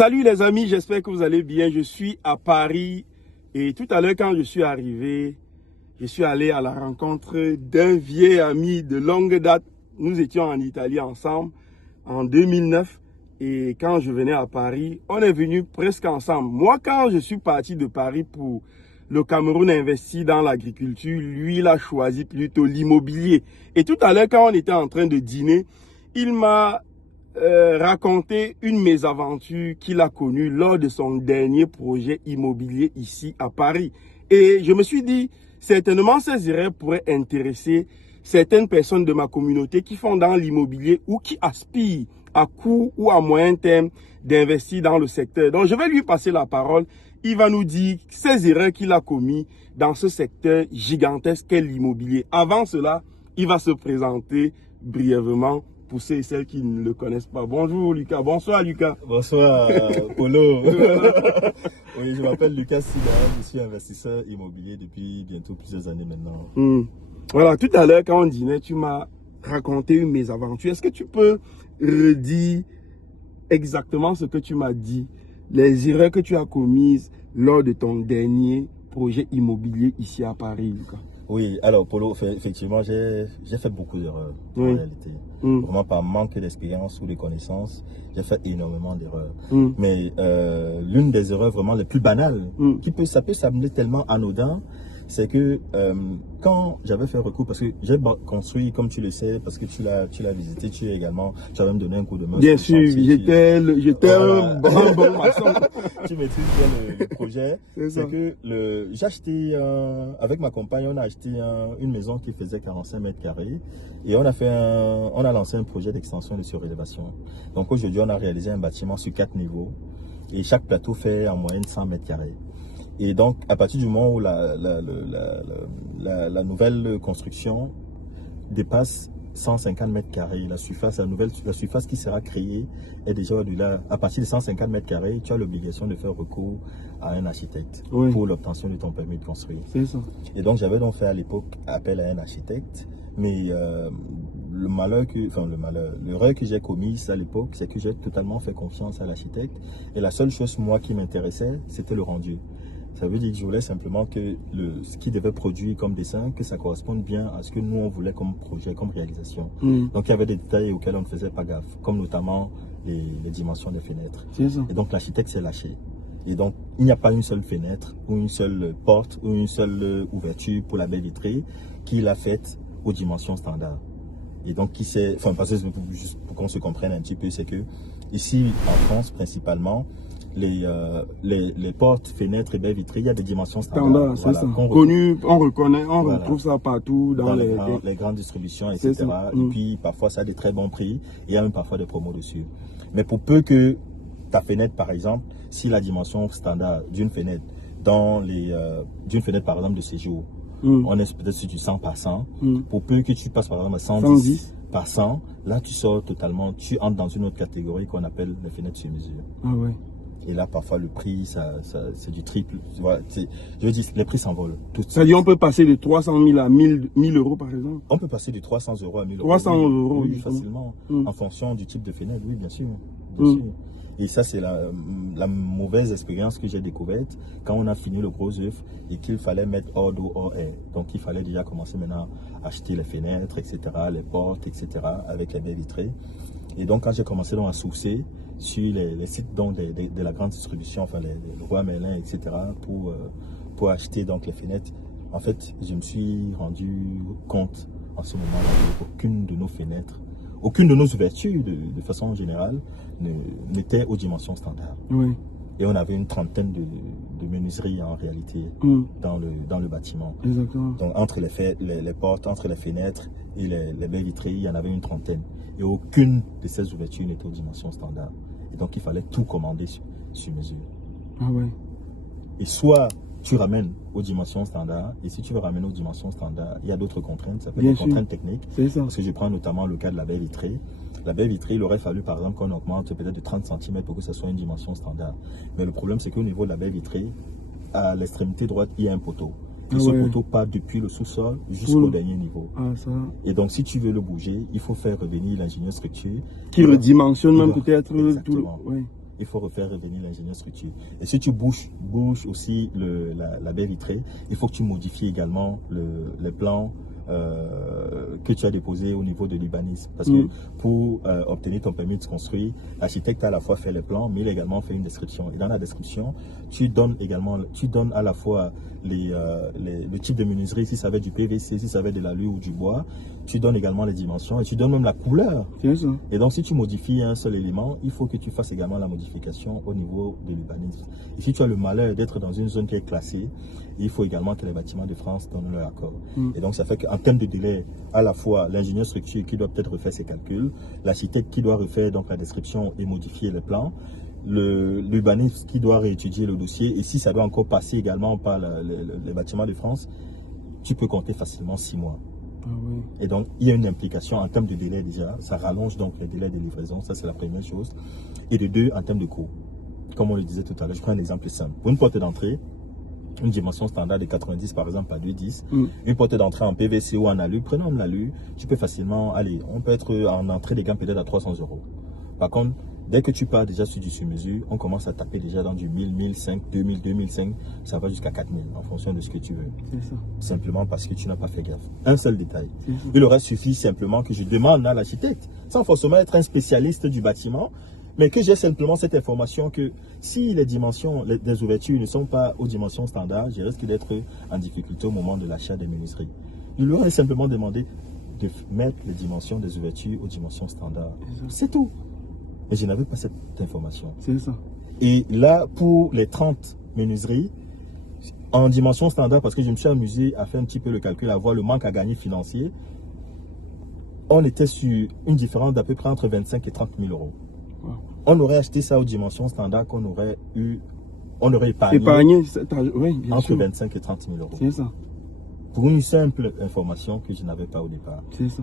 Salut les amis, j'espère que vous allez bien. Je suis à Paris et tout à l'heure quand je suis arrivé, je suis allé à la rencontre d'un vieil ami de longue date. Nous étions en Italie ensemble en 2009 et quand je venais à Paris, on est venu presque ensemble. Moi, quand je suis parti de Paris pour le Cameroun investir dans l'agriculture, lui, il a choisi plutôt l'immobilier. Et tout à l'heure, quand on était en train de dîner, il m'a raconter une mésaventure qu'il a connue lors de son dernier projet immobilier ici à Paris. Et je me suis dit, certainement ces erreurs pourraient intéresser certaines personnes de ma communauté qui font dans l'immobilier ou qui aspirent à court ou à moyen terme d'investir dans le secteur. Donc je vais lui passer la parole. Il va nous dire ces erreurs qu'il a commises dans ce secteur gigantesque qu'est l'immobilier. Avant cela, il va se présenter brièvement pour ceux et celles qui ne le connaissent pas. Bonjour Lucas, bonsoir Lucas. Bonsoir Polo. Oui, je m'appelle Lucas Sida, je suis investisseur immobilier depuis bientôt plusieurs années maintenant. Voilà, tout à l'heure quand on dînait, tu m'as raconté une mésaventure. Est-ce que tu peux redire exactement ce que tu m'as dit, les erreurs que tu as commises lors de ton dernier projet immobilier ici à Paris, Lucas? Oui, alors Polo, effectivement, j'ai fait beaucoup d'erreurs en réalité. Vraiment par manque d'expérience ou de connaissances, j'ai fait énormément d'erreurs. Mais l'une des erreurs vraiment les plus banales, ça peut sembler tellement anodin, c'est que quand j'avais fait recours, parce que j'ai construit, comme tu le sais, parce que tu l'as visité, tu avais me donné un coup de main. Bien sûr, j'étais un bon maçon. Tu maîtrises bien le projet. C'est que j'ai acheté, avec ma compagne, on a acheté une maison qui faisait 45 mètres carrés et on a lancé un projet d'extension de surélévation. Donc aujourd'hui, on a réalisé un bâtiment sur 4 niveaux et chaque plateau fait en moyenne 100 mètres carrés. Et donc, à partir du moment où la nouvelle construction dépasse 150 mètres carrés, la surface qui sera créée est déjà au-delà. À partir de 150 mètres carrés, tu as l'obligation de faire recours à un architecte pour l'obtention de ton permis de construire. C'est ça. Et donc, j'avais donc fait à l'époque appel à un architecte, mais l'erreur que j'ai commise à l'époque, c'est que j'ai totalement fait confiance à l'architecte. Et la seule chose, moi, qui m'intéressait, c'était le rendu. Ça veut dire que je voulais simplement que ce qui devait produire comme dessin, que ça corresponde bien à ce que nous on voulait comme projet, comme réalisation. Donc il y avait des détails auxquels on ne faisait pas gaffe, comme notamment les dimensions des fenêtres. Et donc l'architecte s'est lâché. Et donc il n'y a pas une seule fenêtre, ou une seule porte, ou une seule ouverture pour la baie vitrée qu'il a faite aux dimensions standards. Et donc parce que juste pour qu'on se comprenne un petit peu, c'est que ici en France principalement, les portes, fenêtres et baies vitrées, il y a des dimensions standards. C'est ça. Connu, on reconnaît, on retrouve ça partout dans les grandes distributions, etc. Et puis parfois ça a des très bons prix et il y a même parfois des promos dessus. Mais pour peu que ta fenêtre, par exemple, si la dimension standard d'une fenêtre d'une fenêtre par exemple de séjour, on est peut-être sur du 100 par 100, pour peu que tu passes par exemple à 110 par 100, là tu sors totalement, tu entres dans une autre catégorie qu'on appelle les fenêtres sur mesure. Ah ouais. Et là, parfois, le prix, c'est du triple. Voilà, je veux dire, les prix s'envolent. C'est-à-dire, on peut passer de 300 000 à 1000 euros, par exemple? On peut passer de 300 euros à 1000 euros. 300 euros, oui, facilement. En fonction du type de fenêtre, oui, bien sûr. Bien sûr. Et ça, c'est la mauvaise expérience que j'ai découverte quand on a fini le gros œuvre et qu'il fallait mettre hors d'eau, hors air. Donc, il fallait déjà commencer maintenant à acheter les fenêtres, etc., les portes, etc., avec les baies vitrées. Et donc, quand j'ai commencé donc à sourcer sur les sites donc, de la grande distribution, enfin le Roi Merlin, etc., pour acheter donc les fenêtres, en fait, je me suis rendu compte en ce moment-là qu'aucune de nos fenêtres, aucune de nos ouvertures de façon générale n'était aux dimensions standards. Oui. Et on avait une trentaine de menuiseries en réalité dans le bâtiment. Exactement. Donc entre les portes, entre les fenêtres et les baies vitrées, il y en avait une trentaine. Et aucune de ces ouvertures n'était aux dimensions standards. Et donc il fallait tout commander sur mesure. Ah ouais. Et soit tu ramènes aux dimensions standards, et si tu veux ramener aux dimensions standards, il y a d'autres contraintes, ça peut être des contraintes techniques. C'est ça. Parce que je prends notamment le cas de la baie vitrée. La baie vitrée, il aurait fallu par exemple qu'on augmente peut-être de 30 cm pour que ce soit une dimension standard. Mais le problème, c'est qu'au niveau de la baie vitrée, à l'extrémité droite, il y a un poteau. Et ce poteau part depuis le sous-sol jusqu'au dernier niveau. Ah, ça. Et donc, si tu veux le bouger, il faut faire revenir l'ingénieur structure. Qui redimensionne même peut-être tout. Oui. il faut refaire revenir l'ingénieur structure. Et si tu bouges aussi la baie vitrée, il faut que tu modifies également les plans que tu as déposé au niveau de l'urbanisme. Parce que pour obtenir ton permis de construire, l'architecte a à la fois fait les plans, mais il a également fait une description. Et dans la description, tu donnes à la fois le type de menuiserie, si ça avait du PVC, si ça avait de l'alu ou du bois. Tu donnes également les dimensions et tu donnes même la couleur. C'est ça. Et donc, si tu modifies un seul élément, il faut que tu fasses également la modification au niveau de l'urbanisme. Et si tu as le malheur d'être dans une zone qui est classée, il faut également que les bâtiments de France donnent leur accord. Et donc, ça fait qu'en termes de délai, à la fois l'ingénieur structure qui doit peut-être refaire ses calculs, l'architecte qui doit refaire donc la description et modifier les plans, l'urbaniste qui doit réétudier le dossier, et si ça doit encore passer également par les bâtiments de France, tu peux compter facilement 6 mois. Ah oui. Et donc, il y a une implication en termes de délai déjà. Ça rallonge donc les délais de livraison. Ça, c'est la première chose. Et de deux, en termes de coût. Comme on le disait tout à l'heure, je prends un exemple simple. Pour une porte d'entrée, une dimension standard de 90 par exemple à 2,10, une porte d'entrée en PVC ou en alu, prenons l'alu, tu peux facilement aller. On peut être en entrée de gamme peut-être à 300 €. Par contre, dès que tu pars déjà sur du sur-mesure, on commence à taper déjà dans du 1000, 1005, 2000, 2005, ça va jusqu'à 4000 en fonction de ce que tu veux. C'est ça. Simplement parce que tu n'as pas fait gaffe. Un seul détail. Il aurait suffi simplement que je demande à l'architecte, sans forcément être un spécialiste du bâtiment, mais que j'ai simplement cette information que si les dimensions des ouvertures ne sont pas aux dimensions standards, je risque d'être en difficulté au moment de l'achat des menuiseries. Il lui aurait simplement demandé de mettre les dimensions des ouvertures aux dimensions standards. C'est tout. Mais je n'avais pas cette information. C'est ça. Et là, pour les 30 menuiseries, en dimension standard, parce que je me suis amusé à faire un petit peu le calcul, à voir le manque à gagner financier, on était sur une différence d'à peu près entre 25 et 30 000 €. Wow. On aurait acheté ça aux dimensions standards qu'on aurait épargné oui, bien entre sûr. 25 et 30 000 €. C'est ça. Pour une simple information que je n'avais pas au départ. C'est ça.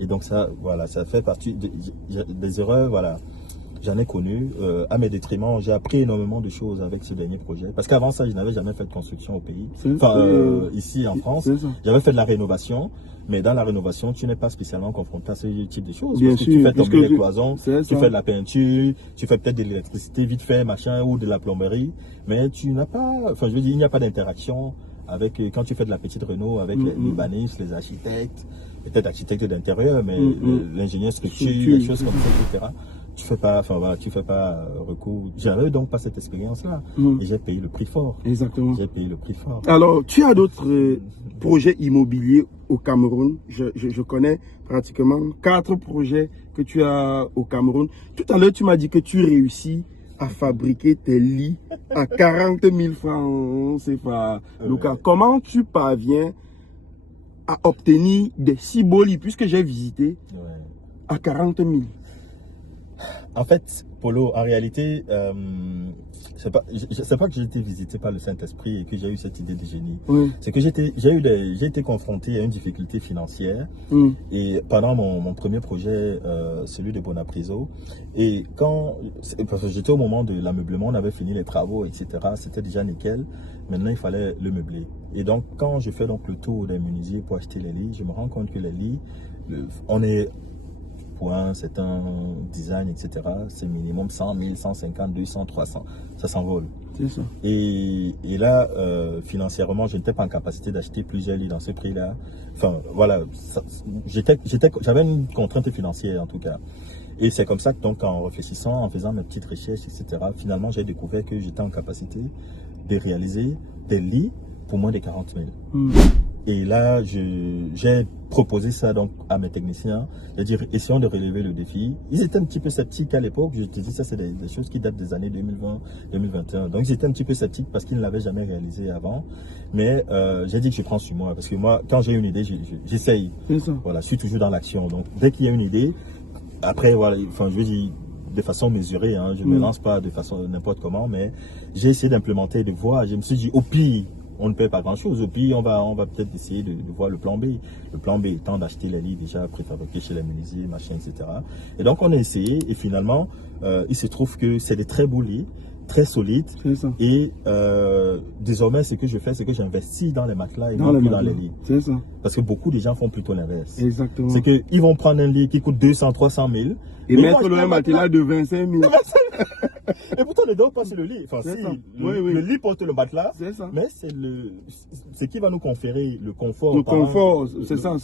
Et donc ça, voilà, ça fait partie des erreurs, voilà. J'en ai connu, à mes détriments, j'ai appris énormément de choses avec ce dernier projet. Parce qu'avant ça, je n'avais jamais fait de construction au pays. Ici en France, j'avais fait de la rénovation. Mais dans la rénovation, tu n'es pas spécialement confronté à ce type de choses. Bien parce sûr, que tu fais tomber les cloisons, tu ça. fais de la peinture, tu fais peut-être de l'électricité vite fait, machin, ou de la plomberie. Mais tu n'as pas, enfin je veux dire, il n'y a pas d'interaction avec, quand tu fais de la petite réno, avec les urbanistes, les architectes, peut-être architectes d'intérieur, mais l'ingénieur structure, des choses comme ça, etc. Tu fais pas, enfin voilà, tu fais pas recours. J'avais donc pas cette expérience-là et j'ai payé le prix fort. Exactement. J'ai payé le prix fort. Alors, tu as d'autres projets immobiliers au Cameroun. Je connais pratiquement 4 projets que tu as au Cameroun. Tout à l'heure, tu m'as dit que tu réussis à fabriquer tes lits à 40 000 francs CFA. Lucas, comment tu parviens à obtenir des si beaux lits, puisque j'ai visité, à 40 000? En fait, Polo, en réalité, c'est pas que j'ai été visité par le Saint-Esprit et que j'ai eu cette idée de génie. C'est que j'ai été confronté à une difficulté financière et pendant mon premier projet, celui de Bonapriso, et parce que j'étais au moment de l'ameublement, on avait fini les travaux, etc. C'était déjà nickel. Maintenant, il fallait le meubler. Et donc, quand je fais donc le tour des menuisiers pour acheter les lits, je me rends compte que les lits, on est pour un certain design, etc. C'est minimum 100 000, 150, 200, 300. Ça s'envole. C'est ça. Et là, financièrement, je n'étais pas en capacité d'acheter plusieurs lits dans ce prix-là. Enfin, voilà, j'avais une contrainte financière en tout cas. Et c'est comme ça que, donc, en réfléchissant, en faisant mes petites recherches, etc., finalement, j'ai découvert que j'étais en capacité de réaliser des lits pour moins de 40 000. Et là, j'ai proposé ça donc à mes techniciens, c'est-à-dire essayons de relever le défi. Ils étaient un petit peu sceptiques à l'époque. Je te dis, ça c'est des choses qui datent des années 2020, 2021. Donc ils étaient un petit peu sceptiques parce qu'ils ne l'avaient jamais réalisé avant. Mais j'ai dit que je prends sur moi parce que moi, quand j'ai une idée, j'essaye. Voilà, je suis toujours dans l'action. Donc dès qu'il y a une idée, après voilà, enfin je veux dire, de façon mesurée, hein, je ne me lance pas de façon n'importe comment, mais j'ai essayé d'implémenter, de voir. Je me suis dit, au pire, on ne paie pas grand-chose. Et puis, on va peut-être essayer de voir le plan B. Le plan B étant d'acheter les lits déjà préfabriqués chez les menuisiers, machin, etc. Et donc, on a essayé. Et finalement, il se trouve que c'est des très beaux lits. très solide. C'est ça. Et désormais, ce que je fais, c'est que j'investis dans les matelas et Dans non les plus dans matelas. les lits. C'est ça. Parce que beaucoup de gens font plutôt l'inverse. Exactement. C'est qu'ils vont prendre un lit qui coûte 200, 300 000. Et mais mettre le matelas de 25 000. Et pourtant, ne dort pas sur le lit. Enfin, si, le lit porte le matelas, mais c'est ce qui va nous conférer le confort. Le confort, c'est ça.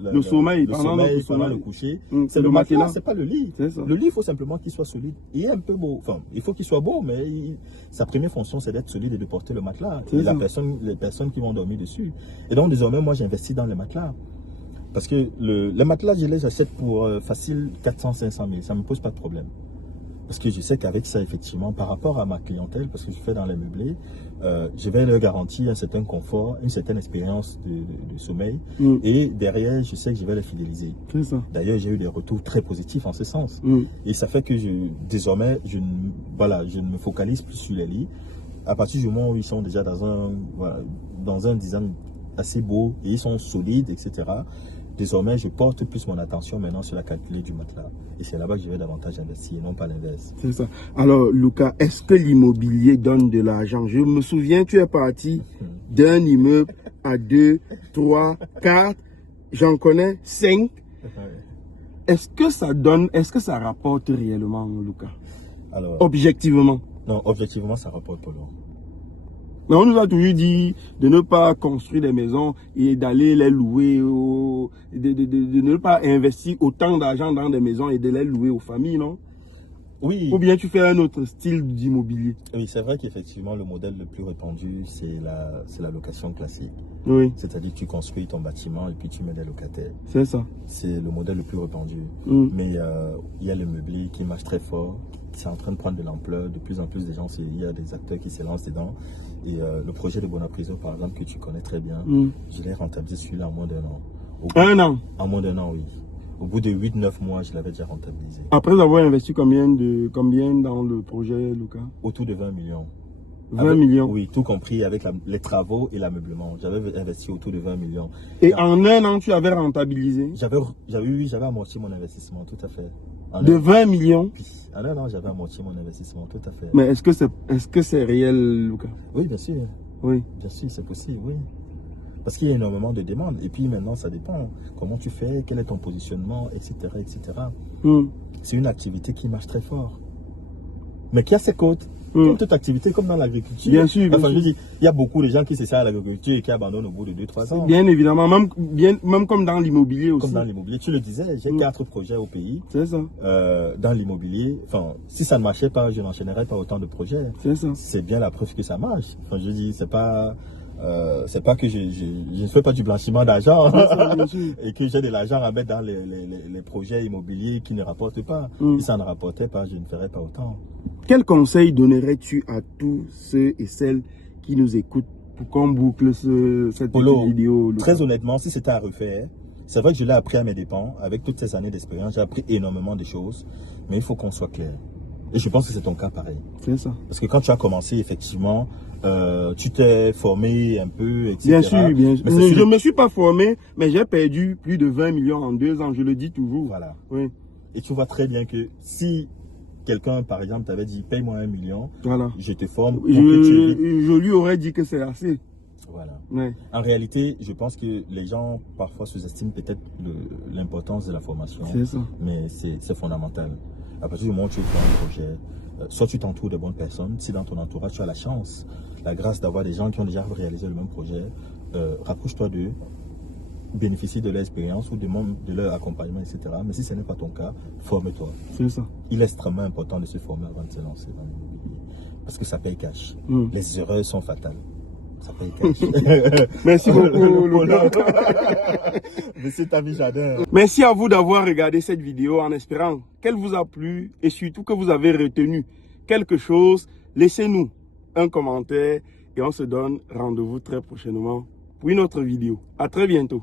Le sommeil, pendant le coucher. C'est le matelas, c'est pas le lit. Le lit, il faut simplement qu'il soit solide et un peu beau. Enfin, il faut qu'il soit beau, mais sa première fonction, c'est d'être solide et de porter le matelas. Et les personnes qui vont dormir dessus. Et donc, désormais, moi, j'investis dans les matelas. Parce que les matelas, je les achète pour facile 400, 500 000. Ça ne me pose pas de problème. Parce que je sais qu'avec ça, effectivement, par rapport à ma clientèle, parce que je fais dans les meublés, je vais leur garantir un certain confort, une certaine expérience de sommeil. Et derrière, je sais que je vais les fidéliser. D'ailleurs, j'ai eu des retours très positifs en ce sens. Et ça fait que désormais, je ne me focalise plus sur les lits. À partir du moment où ils sont déjà dans un design assez beau et ils sont solides, etc., désormais, je porte plus mon attention maintenant sur la qualité du matelas. Et c'est là-bas que je vais davantage investir, non pas l'inverse. C'est ça. Alors, Lucas, est-ce que l'immobilier donne de l'argent? Je me souviens, tu es parti d'un immeuble à 2, 3, 4, j'en connais 5. Est-ce que ça donne, est-ce que ça rapporte réellement, Lucas? Alors, objectivement? Non, objectivement, ça rapporte pas loin. Mais on nous a toujours dit de ne pas construire des maisons et d'aller les louer, de ne pas investir autant d'argent dans des maisons et de les louer aux familles, non? Oui. Ou bien tu fais un autre style d'immobilier. Oui, c'est vrai qu'effectivement, le modèle le plus répandu, c'est la location classique. Oui. C'est-à-dire que tu construis ton bâtiment et puis tu mets des locataires. C'est ça. C'est le modèle le plus répandu. Mais il y a le meublé qui marche très fort, qui est en train de prendre de l'ampleur. De plus en plus de gens, il y a des acteurs qui se lancent dedans. Et le projet de Bonapriso, par exemple, que tu connais très bien, je l'ai rentabilisé celui-là en moins d'un an. Un an? En moins d'un an, oui. Au bout de 8-9 mois, je l'avais déjà rentabilisé. Après avoir investi combien dans le projet, Lucas? Autour de 20 millions. 20 millions? Oui, tout compris avec les travaux et l'ameublement. J'avais investi autour de 20 millions. Et en un an, tu avais rentabilisé? J'avais amorti mon investissement, tout à fait. De 20 millions? En un an, j'avais amorti mon investissement, tout à fait. Mais est-ce que c'est réel, Lucas? Oui, bien sûr. Oui. Bien sûr, c'est possible, oui. Parce qu'il y a énormément de demandes. Et puis maintenant, ça dépend. Comment tu fais, quel est ton positionnement, etc. etc. C'est une activité qui marche très fort. Mais qui a ses côtes. Comme toute activité, comme dans l'agriculture. Bien sûr. Enfin, je veux dire, il y a beaucoup de gens qui s'essayent à l'agriculture et qui abandonnent au bout de 2-3 ans. Bien évidemment, même comme dans l'immobilier aussi. Comme dans l'immobilier. Tu le disais, j'ai 4 projets au pays. C'est ça. Dans l'immobilier, enfin, si ça ne marchait pas, je n'enchaînerais pas autant de projets. C'est ça. C'est bien la preuve que ça marche. Enfin, je dis, c'est pas que je ne fais pas du blanchiment d'argent et que j'ai de l'argent à mettre dans les projets immobiliers qui ne rapportent pas. Si ça ne rapportait pas, je ne ferais pas autant. Quel conseil donnerais-tu à tous ceux et celles qui nous écoutent pour qu'on boucle cette petite vidéo, Lucas? Très honnêtement, si c'était à refaire, c'est vrai que je l'ai appris à mes dépens. Avec toutes ces années d'expérience, j'ai appris énormément de choses. Mais il faut qu'on soit clair. Et je pense que c'est ton cas pareil. C'est ça. Parce que quand tu as commencé, effectivement, tu t'es formé un peu, etc. Bien sûr, bien sûr. Je ne me suis pas formé, mais j'ai perdu plus de 20 millions en 2 ans, je le dis toujours. Voilà. Oui. Et tu vois très bien que si quelqu'un, par exemple, t'avait dit, paye-moi 1 million, voilà, je te forme. Je lui aurais dit que c'est assez. Voilà. Ouais. En réalité, je pense que les gens parfois sous-estiment peut-être l'importance de la formation. C'est ça. Mais c'est fondamental. À partir du moment où tu es dans un projet, soit tu t'entoures de bonnes personnes, si dans ton entourage tu as la chance, la grâce d'avoir des gens qui ont déjà réalisé le même projet, rapproche-toi d'eux, bénéficie de leur expérience ou de leur accompagnement, etc. Mais si ce n'est pas ton cas, forme-toi. C'est ça. Il est extrêmement important de se former avant de se lancer dans l'immobilier. Parce que ça paye cash. Les erreurs sont fatales. Ça paye cash. Merci beaucoup, Lucas. Monsieur Tami Jardin. Merci à vous d'avoir regardé cette vidéo en espérant qu'elle vous a plu et surtout que vous avez retenu quelque chose. Laissez-nous un commentaire et on se donne rendez-vous très prochainement pour une autre vidéo. À très bientôt.